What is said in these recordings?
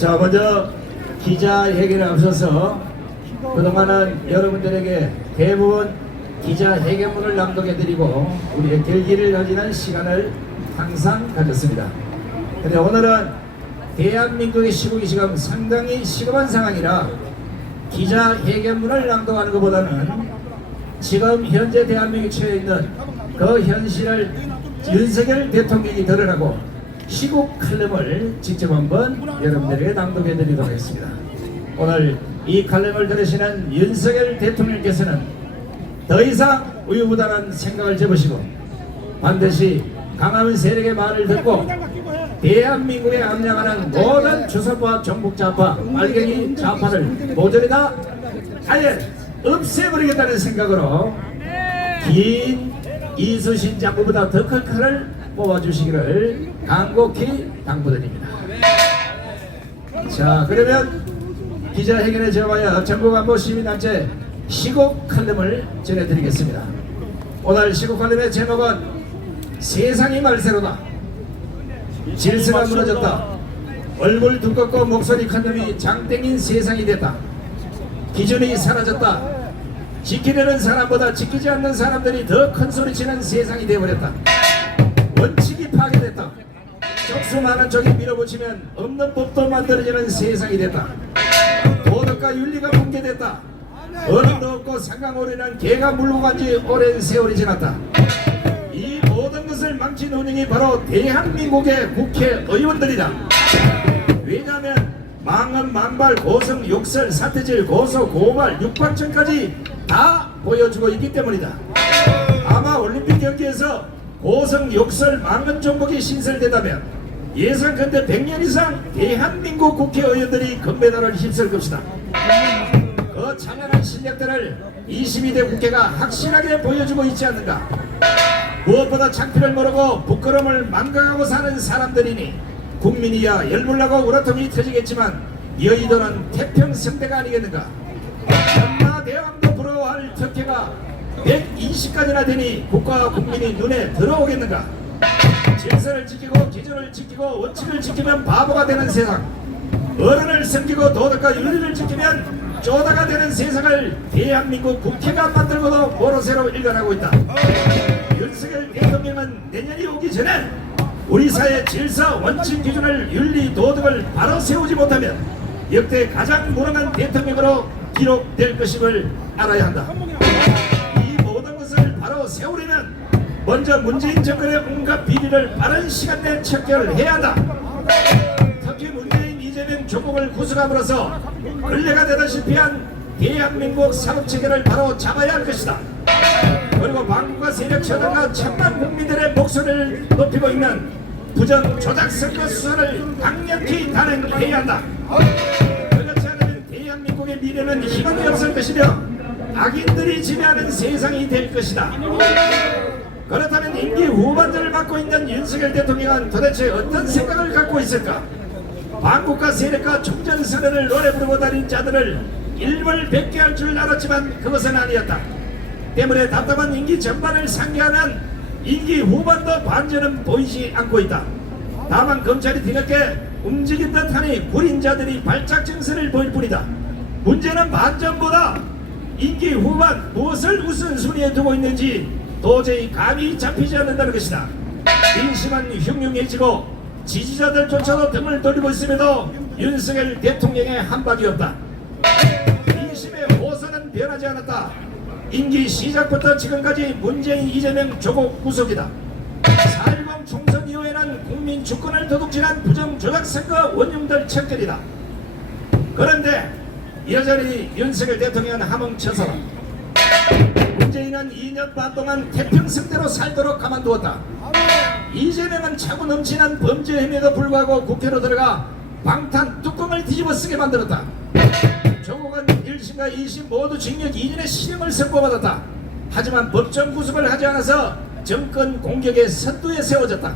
자, 먼저 기자회견에 앞서서 그동안은 여러분들에게 대부분 기자회견문을 낭독해드리고 우리의 결기를 가지는 시간을 항상 가졌습니다. 그런데 오늘은 대한민국의 시국이 지금 상당히 시급한 상황이라 기자회견문을 낭독하는 것보다는 지금 현재 대한민국에 처해 있는 그 현실을 윤석열 대통령이 드러나고 시국 칼럼을 직접 한번 여러분들에게 낭독해 드리도록 하겠습니다. 오늘 이 칼럼을 들으시는 윤석열 대통령께서는 더 이상 우유부단한 생각을 접으시고 반드시 강한 세력의 말을 듣고 대한민국에 암양하는 모든 주사파, 정북좌파, 빨갱이 좌파를 모조리 다 아예 없애버리겠다는 생각으로 긴 이수신 장군보다 더 큰 칼을 뽑아주시기를 간곡히 당부드립니다. 자, 그러면 기자회견에 저와여 전국안보 시민단체 시국 칼럼을 전해드리겠습니다. 오늘 시국 칼럼의 제목은 세상이 말세로다. 질서가 무너졌다. 얼굴 두껍고 목소리 큰 놈이 장땡인 세상이 됐다. 기준이 사라졌다. 지키려는 사람보다 지키지 않는 사람들이 더 큰 소리치는 세상이 되어버렸다. 원칙이 파괴됐다. 적수 많은 쪽이 밀어붙이면 없는 법도 만들어지는 세상이 됐다. 도덕과 윤리가 붕괴됐다. 어른도 없고 상강오리는 개가 물고 간 지 오랜 세월이 지났다. 이 모든 것을 망친 운영이 바로 대한민국의 국회의원들이다. 왜냐하면 망언, 망발, 고성, 욕설, 사태질, 고소, 고발, 육박전까지 다 보여주고 있기 때문이다. 아마 올림픽 경기에서 고성, 욕설, 망언 종목이 신설되다면 예상컨대 100년 이상 대한민국 국회의원들이 금메달을 휩쓸 것이다. 그 찬란한 실력들을 22대 국회가 확실하게 보여주고 있지 않는가. 무엇보다 창피를 모르고 부끄러움을 망각하고 사는 사람들이니 국민이야 열불나고 우라통이 터지겠지만 여의도는 태평성대가 아니겠는가. 전마대왕도 부러워할 특혜가 120가지나 되니 국가와 국민이 눈에 들어오겠는가. 질서를 지키고 기준을 지키고 원칙을 지키면 바보가 되는 세상, 어른을 섬기고 도덕과 윤리를 지키면 쪼다가 되는 세상을 대한민국 국회가 만들고도 모로새로 일관하고 있다. 윤석열 대통령은 내년이 오기 전에 우리 사회 질서, 원칙, 기준을 윤리, 도덕을 바로 세우지 못하면 역대 가장 무능한 대통령으로 기록될 것임을 알아야 한다. 이 모든 것을 바로 세우려면 먼저 문재인 정권의 온갖 비리를 빠른 시간 내에 척결해야 한다. 특히 문재인, 이재명 조국을 구속함으로써 근래가 되다시피 한 대한민국 사법체계를 바로 잡아야 할 것이다. 그리고 망국과 세력 처단과 천만 국민들의 목소리를 높이고 있는 부정 조작 선거 수사를 강력히 단행해야 한다. 그렇지 않으면 대한민국의 미래는 희망이 없을 것이며 악인들이 지배하는 세상이 될 것이다. 그렇다면 임기 후반전을 맡고 있는 윤석열 대통령은 도대체 어떤 생각을 갖고 있을까? 반국가 세력과 총전선언을 노래 부르고 다닌 자들을 일벌백계 할 줄 알았지만 그것은 아니었다. 때문에 답답한 임기 전반을 상기하면 임기 후반도 반전은 보이지 않고 있다. 다만 검찰이 뒤늦게 움직인 듯하니 구린 자들이 발작 증세를 보일 뿐이다. 문제는 반전보다 임기 후반 무엇을 우선순위에 두고 있는지 도저히 감이 잡히지 않는다는 것이다. 민심은 흉흉해지고 지지자들조차도 등을 돌리고 있음에도 윤석열 대통령의 한박이 없다. 민심의 호소는 변하지 않았다. 임기 시작부터 지금까지 문재인, 이재명, 조국 구속이다. 4.10 총선 이후에는 국민 주권을 도둑질한 부정조작선거 원흉들 척결이다. 그런데 여전히 윤석열 대통령은 함흥쳐서다. 문재인은 2년 반 동안 태평성대로 살도록 가만두었다. 이재명은 차고 넘치는 범죄 혐의에도 불구하고 국회로 들어가 방탄 뚜껑을 뒤집어 쓰게 만들었다. 조국은 1심과 2심 모두 징역 2년의 실형을 선고받았다. 하지만 법정 구속을 하지 않아서 정권 공격의 선두에 세워졌다.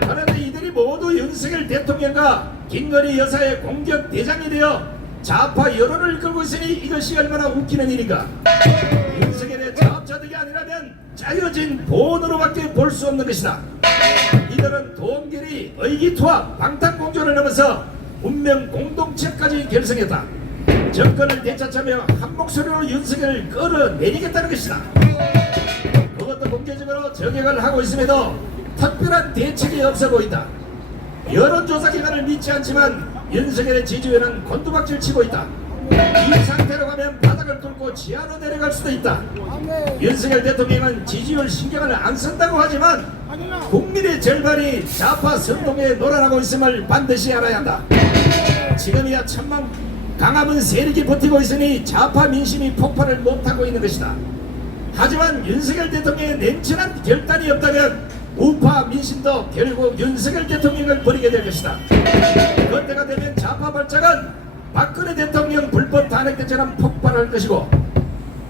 그런데 이들이 모두 윤석열 대통령과 김건희 여사의 공격 대장이 되어 좌파 여론을 끌고 있으니 이것이 얼마나 웃기는 일인가. 윤석열의 자업자득이 아니라면 짜여진 본으로밖에 볼 수 없는 것이다. 이들은 동결이 의기투합 방탄공조를 넘어서 운명 공동체까지 결성했다. 정권을 되찾자며 한 목소리로 윤석열을 끌어내리겠다는 것이다. 그것도 공개적으로 저격을 하고 있음에도 특별한 대책이 없어 보인다. 여론조사 기관을 믿지 않지만 윤석열의 지지율은 곤두박질 치고 있다. 이 상태로 가면 바닥을 뚫고 지하로 내려갈 수도 있다. 윤석열 대통령은 지지율 신경을 안 쓴다고 하지만 국민의 절반이 좌파 선동에 놀아나고 있음을 반드시 알아야 한다. 지금이야 천만 강함은 세력이 버티고 있으니 좌파 민심이 폭발을 못하고 있는 것이다. 하지만 윤석열 대통령의 냉철한 결단이 없다면 우파 민심도 결국 윤석열 대통령을 버리게 될 것이다. 그때가 되면 좌파 발작은 박근혜 대통령 불법 탄핵 때처럼 폭발할 것이고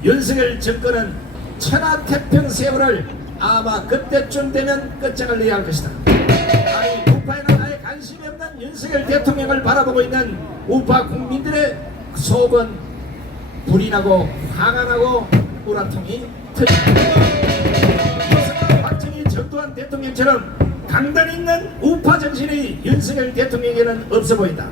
윤석열 정권은 천하태평 세월을 아마 그때쯤 되면 끝장을 내야 할 것이다. 아니 우파에는 아예 관심이 없는 윤석열 대통령을 바라보고 있는 우파 국민들의 속은 불이 나고 화가 나고 우라통이 터집니다. 박정희 전두환 대통령처럼 강단 있는 우파 정신이 윤석열 대통령에게는 없어 보인다.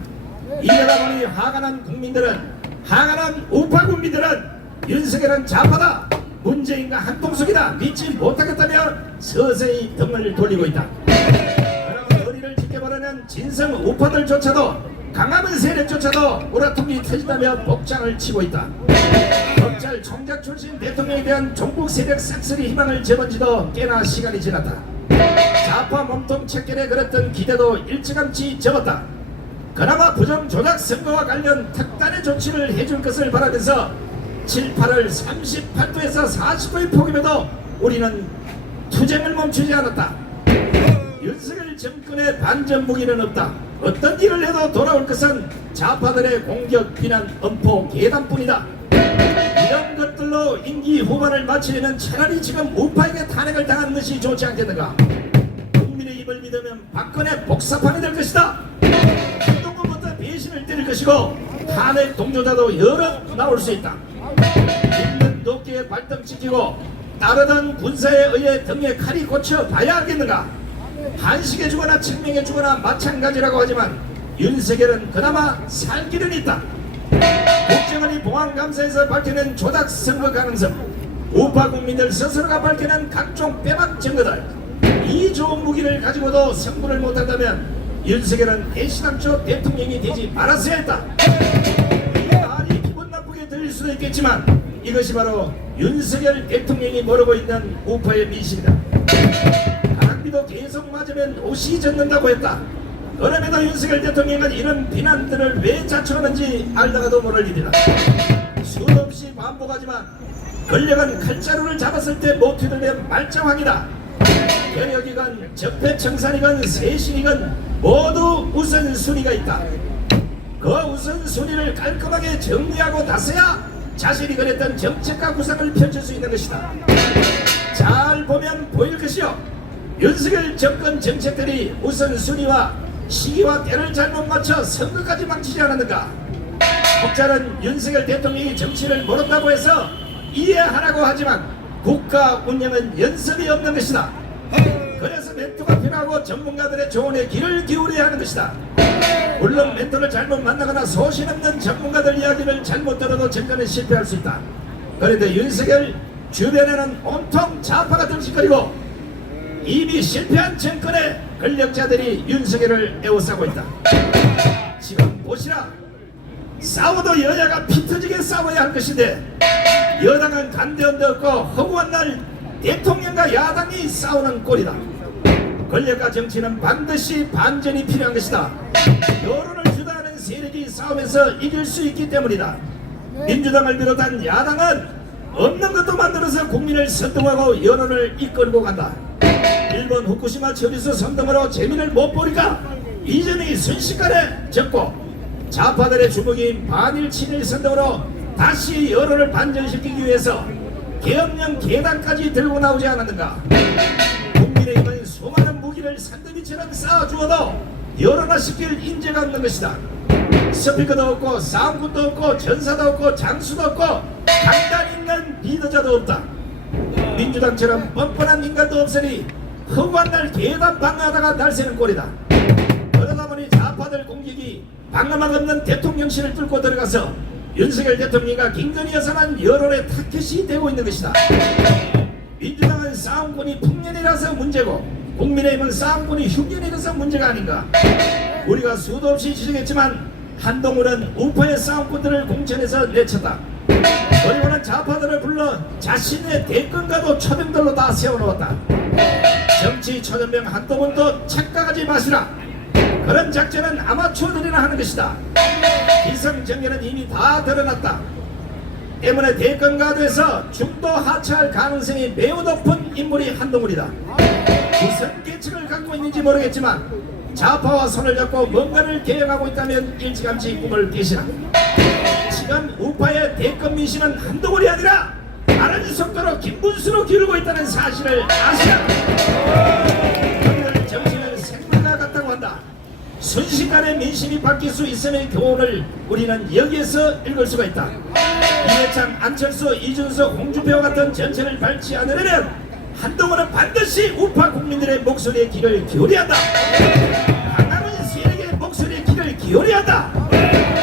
이러다 보니 화가 난 우파 국민들은 윤석열은 좌파다, 문재인과 한통속이다 믿지 못하겠다며 서서히 등을 돌리고 있다. 그러면 거리를 지켜보려는 진성 우파들조차도 강함은 세력조차도 우라통이 터진다며 복장을 치고 있다. 검찰총장 출신 대통령에 대한 종북 세력 싹쓸이 희망을 접은 지도 꽤나 시간이 지났다. 좌파 몸통 척결에 걸었던 기대도 일찌감치 접었다. 그나마 부정조작 선거와 관련 특단의 조치를 해줄 것을 바라면서 7, 8월 38도에서 40도의 폭염에도 우리는 투쟁을 멈추지 않았다. 윤석열 정권의 반전 무기는 없다. 어떤 일을 해도 돌아올 것은 좌파들의 공격, 비난, 엄포, 계단뿐이다. 이런 것들로 임기 후반을 마치려면 차라리 지금 우파에게 탄핵을 당하는 것이 좋지 않겠는가. 국민의 입을 믿으면 박근혜 복사판이 될 것이다. 한동훈부터 배신을 때릴 것이고 탄핵 동조자도 여러 나올 수 있다. 있는 도끼에 발등찍히고 따르던 군사에 의해 등에 칼이 꽂혀 봐야 하겠는가. 한식에 주거나 책명에 주거나 마찬가지라고 하지만 윤석열은 그나마 살 길은 있다. 국정원이 보안감사에서 밝혀낸 조작 선거 가능성, 우파 국민들 스스로가 밝혀낸 각종 빼박 증거들, 이 좋은 무기를 가지고도 승부를 못한다면 윤석열은 애시당초 대통령이 되지 말았어야 했다. 이 말이 기분 나쁘게 들릴 수도 있겠지만 이것이 바로 윤석열 대통령이 모르고 있는 우파의 민심이다. 가랑비도 계속 맞으면 옷이 젖는다고 했다. 그럼에도 윤석열 대통령은 이런 비난들을 왜 자초하는지 알다가도 모를 일이다. 수없이 반복하지만 권력은 칼자루를 잡았을 때 못 휘둘면 말짱합니다. 개혁이건 적폐청산이건 쇄신이건 모두 우선순위가 있다. 그 우선순위를 깔끔하게 정리하고 나서야 자신이 그랬던 정책과 구상을 펼칠 수 있는 것이다. 잘 보면 보일 것이요, 윤석열 정권 정책들이 우선순위와 시기와 때를 잘못 맞춰 선거까지 망치지 않았는가. 혹자는 윤석열 대통령이 정치를 모른다고 해서 이해하라고 하지만 국가 운영은 연습이 없는 것이다. 그래서 멘토가 필요하고 전문가들의 조언에 귀를 기울여야 하는 것이다. 물론 멘토를 잘못 만나거나 소신 없는 전문가들 이야기를 잘못 들어도 정권은 실패할 수 있다. 그런데 윤석열 주변에는 온통 좌파가 등식거리고 이미 실패한 정권의 권력자들이 윤석열을 에워싸고 있다. 지금 보시라. 싸워도 여야가 피 터지게 싸워야 할 것인데 여당은 간대언도 없고 허구한 날 대통령과 야당이 싸우는 꼴이다. 권력과 정치는 반드시 반전이 필요한 것이다. 여론을 주도하는 세력이 싸우면서 이길 수 있기 때문이다. 민주당을 비롯한 야당은 없는 것도 만들어서 국민을 선동하고 여론을 이끌고 간다. 일본 후쿠시마 처리수 선동으로 재미를 못 보니까 이재명이 순식간에 접고 좌파들의 주먹인 반일 친일 선동으로 다시 여론을 반전시키기 위해서 계엄령 계단까지 들고 나오지 않았는가. 국민의힘은 수많은 무기를 산더미처럼 쌓아주어도 여론화시킬 인재가 없는 것이다. 스피커도 없고 사운드도 없고 전사도 없고 장수도 없고 강단 있는 리더자도 없다. 민주당처럼 뻔뻔한 인간도 없으니 허구한 날 계단 방어하다가 날새는 꼴이다. 그러다 보니 좌파들 공격이 방어막 없는 대통령실을 뚫고 들어가서 윤석열 대통령과 김건희 여사만 여론의 타켓이 되고 있는 것이다. 민주당은 싸움꾼이 풍년이라서 문제고 국민의힘은 싸움꾼이 흉년이라서 문제가 아닌가. 우리가 수도 없이 지적했지만 한동훈은 우파의 싸움꾼들을 공천해서 내쳤다. 그리고는 좌파들을 불러 자신의 대권가도 초병들로 다 세워놓았다. 정치 초전병 한동훈도 착각하지 마시라. 그런 작전은 아마추어들이나 하는 것이다. 기성정계는 이미 다 드러났다. 때문에 대권가도에서 중도 하차할 가능성이 매우 높은 인물이 한동훈이다. 무슨 계책을 갖고 있는지 모르겠지만 좌파와 손을 잡고 뭔가를 계획하고 있다면 일찌감치 꿈을 깨시라. 지금 우파의 대권 민심은 한동훈이 아니라 빠른 속도로 김문수로 기울고 있다는 사실을 아시라. 오늘 정치는 생물과 같다고 한다. 순식간에 민심이 바뀔 수 있음의 교훈을 우리는 여기에서 읽을 수가 있다. 이해창, 안철수, 이준석, 홍준표와 같은 전체를 밟지 않으려면 한동훈은 반드시 우파 국민들의 목소리에 귀를 기울여야 한다. 강남은 세력의 목소리에 귀를 기울여야 한다.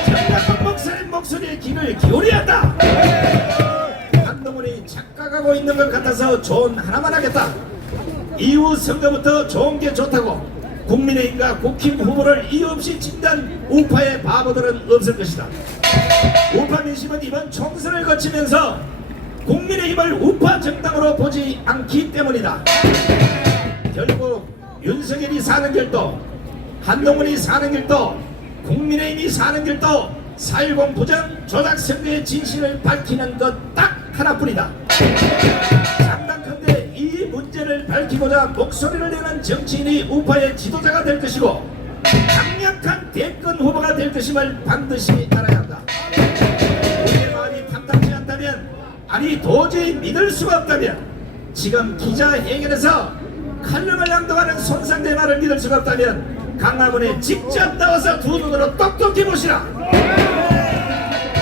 정강원 목사의 목소리에 귀를 기울여야 한다. 한동훈이 착각하고 있는 것 같아서 조언 하나만 하겠다. 이후 선거부터 좋은 게 좋다고 국민의힘과 국힘 후보를 이유 없이 찍는 우파의 바보들은 없을 것이다. 우파 민심은 이번 총선을 거치면서 국민의힘을 우파 정당으로 보지 않기 때문이다. 결국 윤석열이 사는 길도 한동훈이 사는 길도 국민의힘이 사는 길도 4.10 부정 조작 선거의 진실을 밝히는 것 딱 하나뿐이다. 장담컨대 이 문제를 밝히고자 목소리를 내는 정치인이 우파의 지도자가 될 것이고 강력한 대권 후보가 될 것임을 반드시 알아야 한다. 우리의 마음이 탐탁지 않다면, 아니 도저히 믿을 수가 없다면, 지금 기자회견에서 칼럼을 낭독하는 손상된 말을 믿을 수가 없다면 강화문에 직접 나와서 두 눈으로 똑똑히 보시라.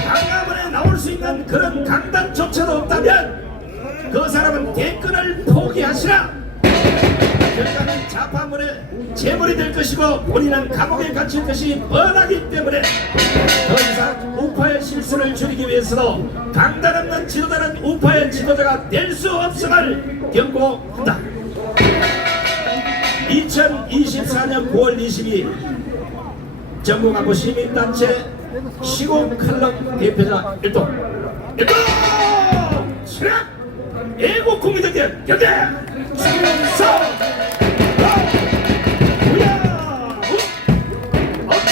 강화문에 나올 수 있는 그런 강단조차도 없다면 그 사람은 대권을 포기하시라. 결과는 좌파문의 재물이 될 것이고 본인은 감옥에 갇힐 것이 뻔하기 때문에 더 이상 우파의 실수를 줄이기 위해서도 강단 없는 지도자는 우파의 지도자가 될 수 없음을 경고한다. 2024년 9월 22일 전국안보 시민단체 시공 칼럼 대표자 일동 수락 애국 국민들 경제 충성 우야 어투